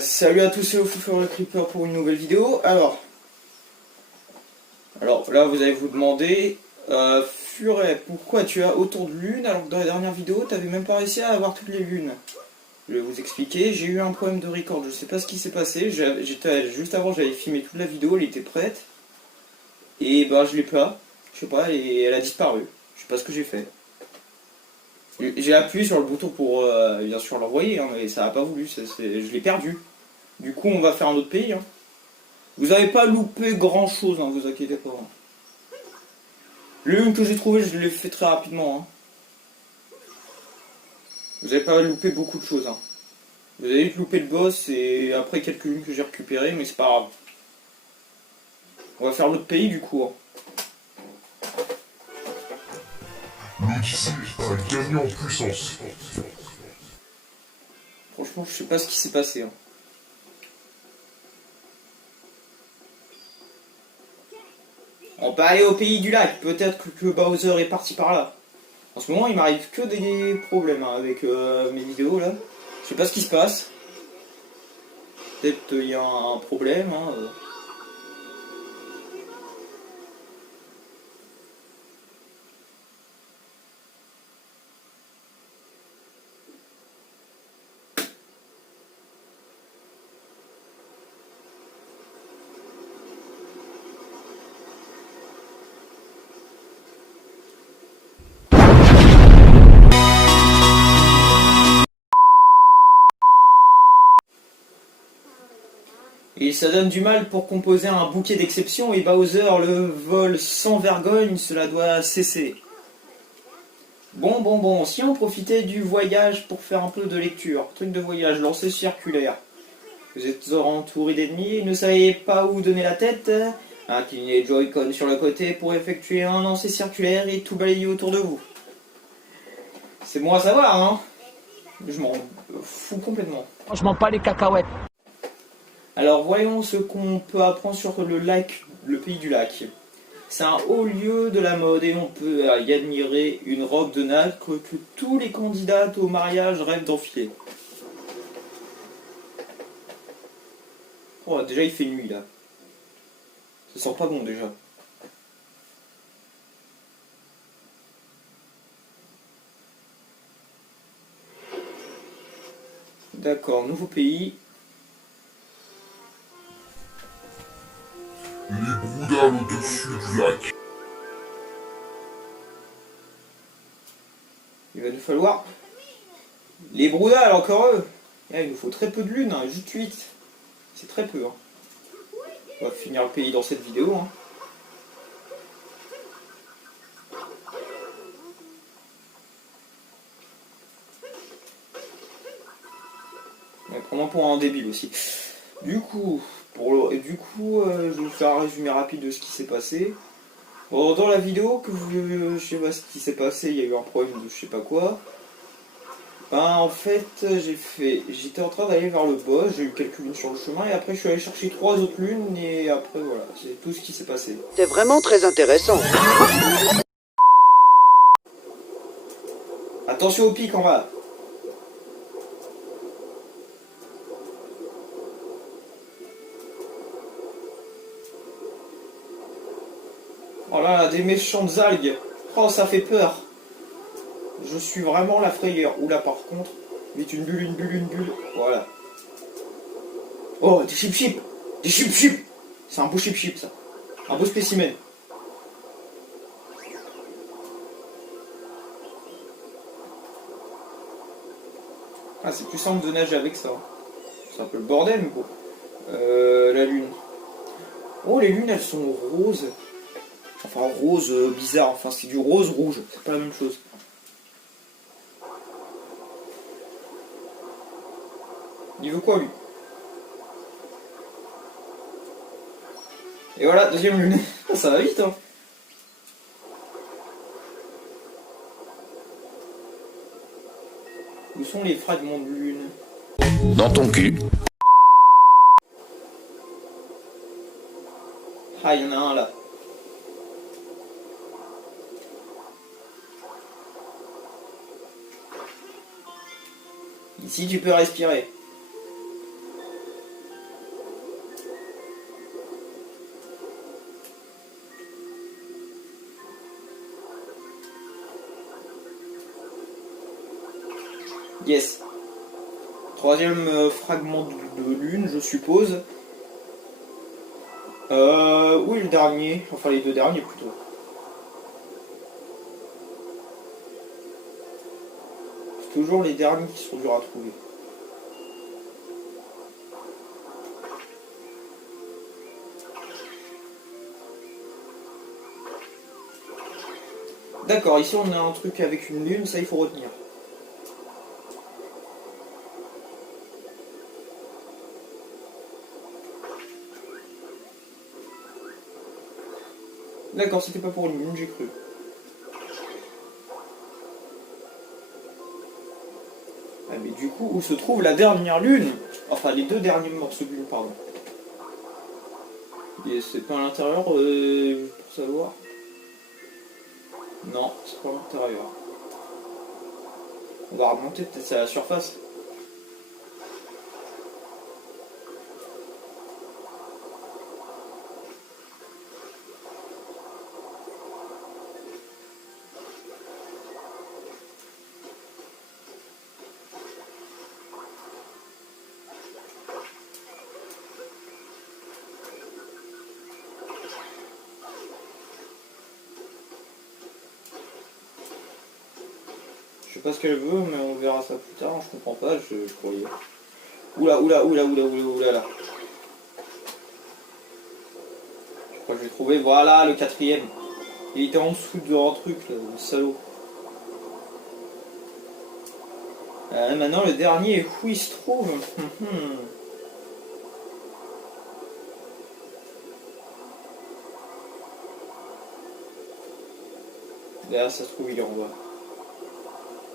Salut à tous, c'est le Creeper pour une nouvelle vidéo. Alors là vous allez vous demander, Furet, pourquoi tu as autant de lunes alors que dans la dernière vidéo tu n'avais même pas réussi à avoir toutes les lunes? Je vais vous expliquer, j'ai eu un problème de record, je sais pas ce qui s'est passé, juste avant j'avais filmé toute la vidéo, elle était prête, et ben je l'ai pas, je sais pas, elle a disparu, je sais pas ce que j'ai fait. J'ai appuyé sur le bouton pour bien sûr l'envoyer, hein, mais ça a pas voulu, je l'ai perdu. Du coup on va faire un autre pays. Hein. Vous n'avez pas loupé grand chose, hein, vous inquiétez pas. L'une que j'ai trouvé, je l'ai fait très rapidement. Hein. Vous n'avez pas loupé beaucoup de choses. Hein. Vous avez juste loupé le boss et après quelques lunes que j'ai récupérées, mais c'est pas grave. On va faire l'autre pays du coup. Hein. L'Odyssée a gagné en puissance. Franchement, je sais pas ce qui s'est passé. Hein. On peut aller au pays du lac, peut-être que Bowser est parti par là. En ce moment, il m'arrive que des problèmes hein, avec mes vidéos là. Je sais pas ce qui se passe. Peut-être il y a un problème. Hein, Et ça donne du mal pour composer un bouquet d'exception et Bowser le vole sans vergogne, cela doit cesser. Bon, si on profitait du voyage pour faire un peu de lecture, truc de voyage, lancer circulaire. Vous êtes entouré d'ennemis et ne savez pas où donner la tête. Inclinez Joy-Con sur le côté pour effectuer un lancer circulaire et tout balayer autour de vous. C'est bon à savoir, hein. Je m'en fous complètement. Je m'en bats les cacahuètes. Alors voyons ce qu'on peut apprendre sur le lac, le pays du lac. C'est un haut lieu de la mode et on peut y admirer une robe de nacre que tous les candidats au mariage rêvent d'enfiler. Oh, déjà il fait nuit là. Ça sent pas bon déjà. D'accord, nouveau pays. Les broudales au-dessus du lac. Il va nous falloir... Les broudales, encore eux. Il nous faut très peu de lune, hein, juste 8. C'est très peu. Hein. On va finir le pays dans cette vidéo. Hein. Ouais, prends-moi pour un débile aussi. Du coup, je vais vous faire un résumé rapide de ce qui s'est passé. Bon, dans la vidéo, je sais pas ce qui s'est passé, il y a eu un problème de je sais pas quoi. Ben, en fait, j'étais en train d'aller vers le boss, j'ai eu quelques lunes sur le chemin, et après je suis allé chercher 3 autres lunes, et après voilà, c'est tout ce qui s'est passé. C'est vraiment très intéressant. Attention au pic en bas. Oh là là, des méchantes algues. Oh, ça fait peur. Je suis vraiment la frayeur. Oula, par contre, vite une bulle. Voilà. Oh, des chip-chip. Des chip-chip. C'est un beau chip-chip, ça. Un beau spécimen. Ah, c'est plus simple de nager avec ça. C'est un peu le bordel, mais bon. La lune. Oh, les lunes, elles sont roses. Enfin, rose bizarre. Enfin, c'est du rose rouge. C'est pas la même chose. Il veut quoi, lui? Et voilà, deuxième lune. Ça va vite, hein. Où sont les fragments de lune? Dans ton cul. Ah, il y en a un là. Ici, tu peux respirer. Yes. Troisième fragment de lune, je suppose. Où est le dernier? Enfin, les deux derniers plutôt. Toujours les derniers qui sont durs à trouver. D'accord, ici on a un truc avec une lune, ça il faut retenir. D'accord, c'était pas pour une lune, j'ai cru. Ah, mais du coup, où se trouve la dernière lune? Enfin, les deux derniers morceaux de lune, pardon. Et c'est pas à l'intérieur, pour savoir. Non, c'est pas à l'intérieur. On va remonter, peut-être à la surface. Je sais pas ce qu'elle veut, mais on verra ça plus tard, je comprends pas, je croyais. Oula, oula, oula, oula, oula, oula, là. Je crois que je l'ai trouvé, voilà, le quatrième. Il était en dessous d'un truc, là, le salaud. Maintenant, le dernier, où il se trouve? Là, ça se trouve, il est en bas.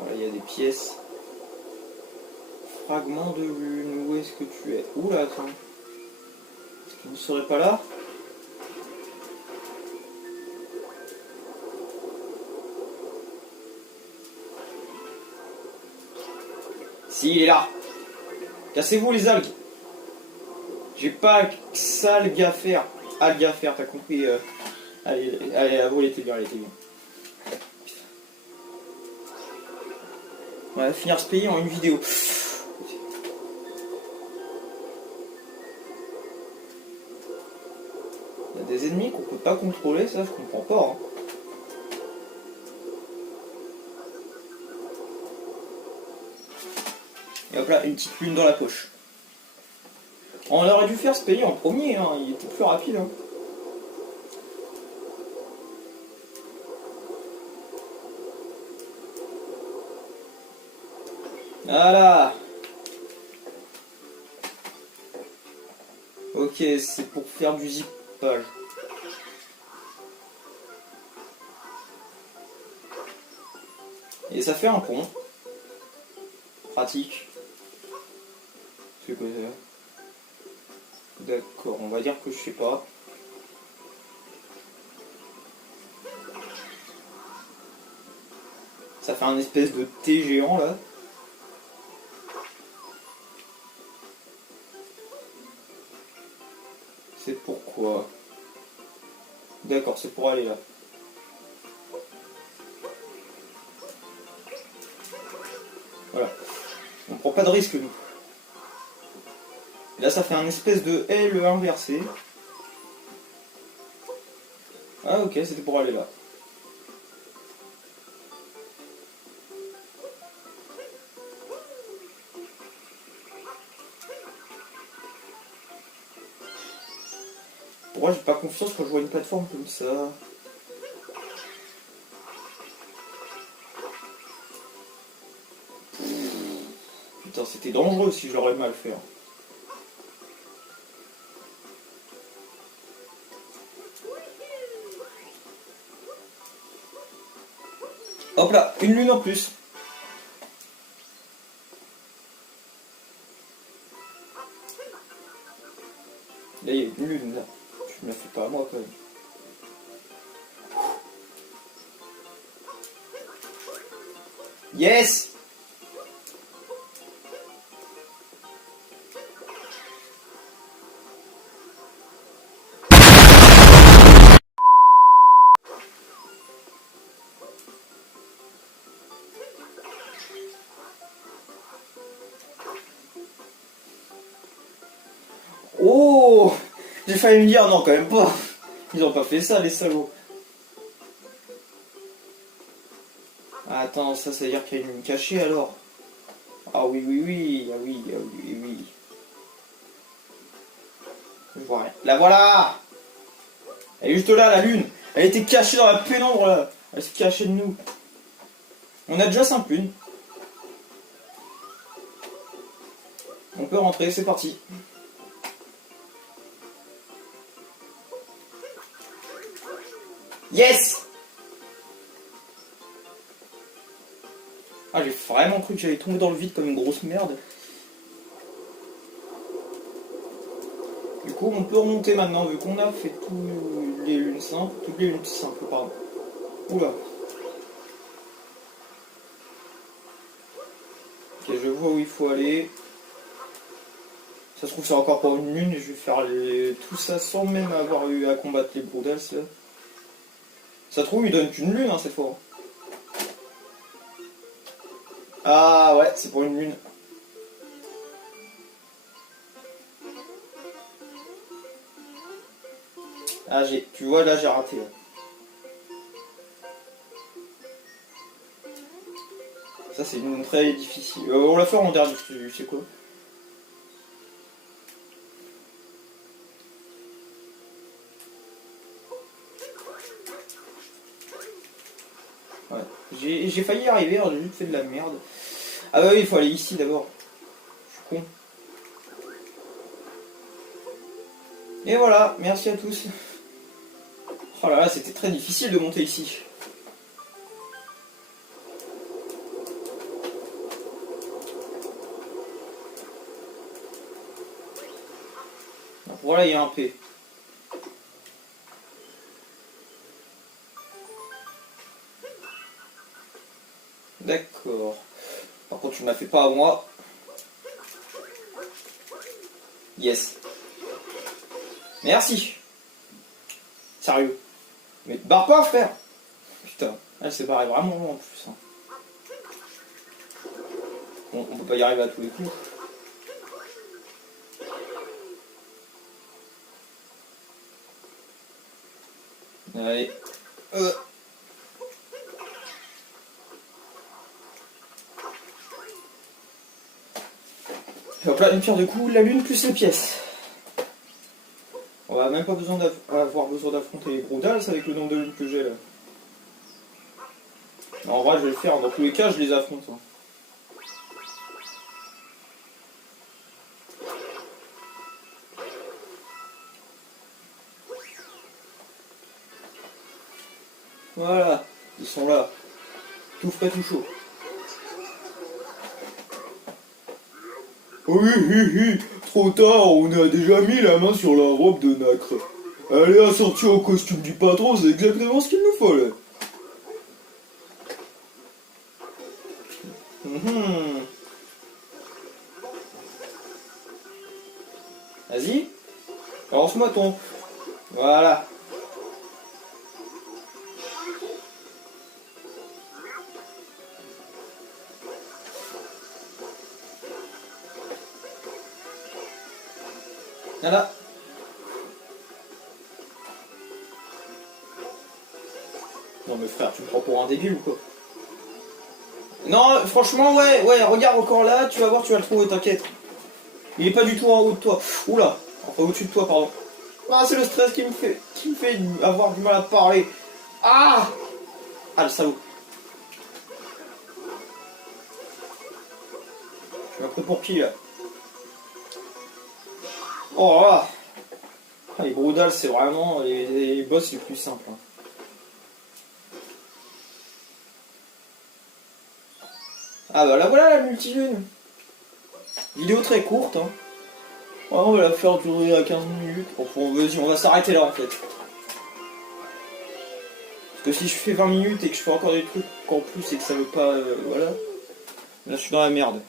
Voilà, il y a des pièces. Fragment de lune, où est-ce que tu es? Oula, attends. Est-ce que tu ne serais pas là? Si, il est là. Cassez-vous les algues. J'ai pas s'algue à faire. Algue à faire, t'as compris. Allez, allez, elle était bien, elle était bien. On va finir ce pays en une vidéo. Il y a des ennemis qu'on peut pas contrôler, ça je comprends pas. Hein. Et hop là, une petite lune dans la poche. On aurait dû faire ce pays en premier, hein. Il était plus rapide. Hein. Voilà. Ok, c'est pour faire du zippage. Et ça fait un pont. Pratique. C'est quoi ça? D'accord, on va dire que je sais pas. Ça fait un espèce de T géant là. C'est pourquoi? D'accord, c'est pour aller là. Voilà. On prend pas de risque nous. Et là ça fait un espèce de L inversé. Ah ok, c'était pour aller là. Pourquoi j'ai pas confiance quand je vois une plateforme comme ça? Putain, c'était dangereux si je l'aurais mal fait. Hein. Hop là, une lune en plus. Là, il y a une lune là. Tu me la fais pas à moi quand même. Yes! Oh, j'ai failli me dire non quand même pas. Ils ont pas fait ça les salauds. Ah, attends, ça veut dire qu'il y a une lune cachée alors. Ah oui, oui, oui, ah oui, ah oui, oui, oui. Je vois rien. La voilà. Elle est juste là, la lune. Elle était cachée dans la pénombre là. Elle s'est cachée de nous. On a déjà 5 lunes. On peut rentrer, c'est parti. Yes. Ah, j'ai vraiment cru que j'allais tomber dans le vide comme une grosse merde. Du coup, on peut remonter maintenant, vu qu'on a fait toutes les lunes simples. Toutes les lunes simples, pardon. Oula. Ok, je vois où il faut aller. Ça se trouve, c'est encore pour une lune et je vais faire tout ça sans même avoir eu à combattre les Broodals. Ça se trouve, il donne qu'une lune hein, cette fois. Ah ouais, c'est pour une lune. Ah, tu vois, là, j'ai raté. Là. Ça, c'est une très difficile. On l'a fait en dernier, tu sais quoi. Ouais. J'ai failli y arriver, j'ai juste fait de la merde. Ah bah oui, il faut aller ici d'abord. Je suis con. Et voilà, merci à tous. Oh là là, c'était très difficile de monter ici. Donc voilà, il y a un P. D'accord. Par contre, tu ne l'as fait pas à moi. Yes. Merci. Sérieux. Mais te barre pas, frère. Putain. Elle s'est barrée vraiment loin en plus. Hein. Bon, on peut pas y arriver à tous les coups. Allez. Et hop là, une pierre de coups, la lune plus les pièces. On va même pas avoir besoin d'affronter les Broodals avec le nombre de lunes que j'ai là. Mais en vrai, je vais le faire. Dans tous les cas, je les affronte. Hein. Voilà, ils sont là. Tout frais, tout chaud. Oui, trop tard, on a déjà mis la main sur la robe de nacre. Elle est assortie au costume du patron, c'est exactement ce qu'il nous fallait. Vas-y, lance-moi ton... Voilà. Voilà. Non mais frère, tu me prends pour un débile ou quoi? Non, franchement, ouais, regarde encore là, tu vas voir, tu vas le trouver, t'inquiète. Il est pas du tout en haut de toi. Oula, enfin au-dessus de toi, pardon. Ah, c'est le stress qui me fait avoir du mal à parler. Ah, le salaud. Je m'ai pris pour qui là? Oh là. Ah, les Broodals, c'est vraiment les boss les plus simples. Hein. Ah bah là voilà la multilune. Vidéo très courte. Hein. Oh, on va la faire durer à 15 minutes. Enfin, vas-y, on va s'arrêter là en fait. Parce que si je fais 20 minutes et que je fais encore des trucs en plus et que ça veut pas... voilà. Là je suis dans la merde.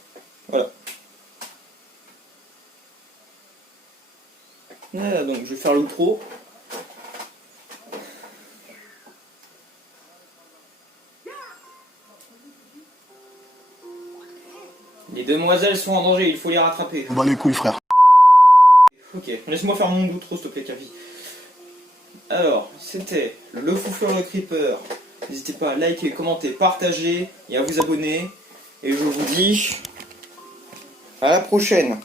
Voilà. Voilà, donc je vais faire l'outro. Les demoiselles sont en danger, il faut les rattraper. Bah les couilles frère. Ok, laisse-moi faire mon outro s'il te plaît, Kavi. Alors, c'était le Fou Furieux Creeper. N'hésitez pas à liker, commenter, partager et à vous abonner. Et je vous dis à la prochaine.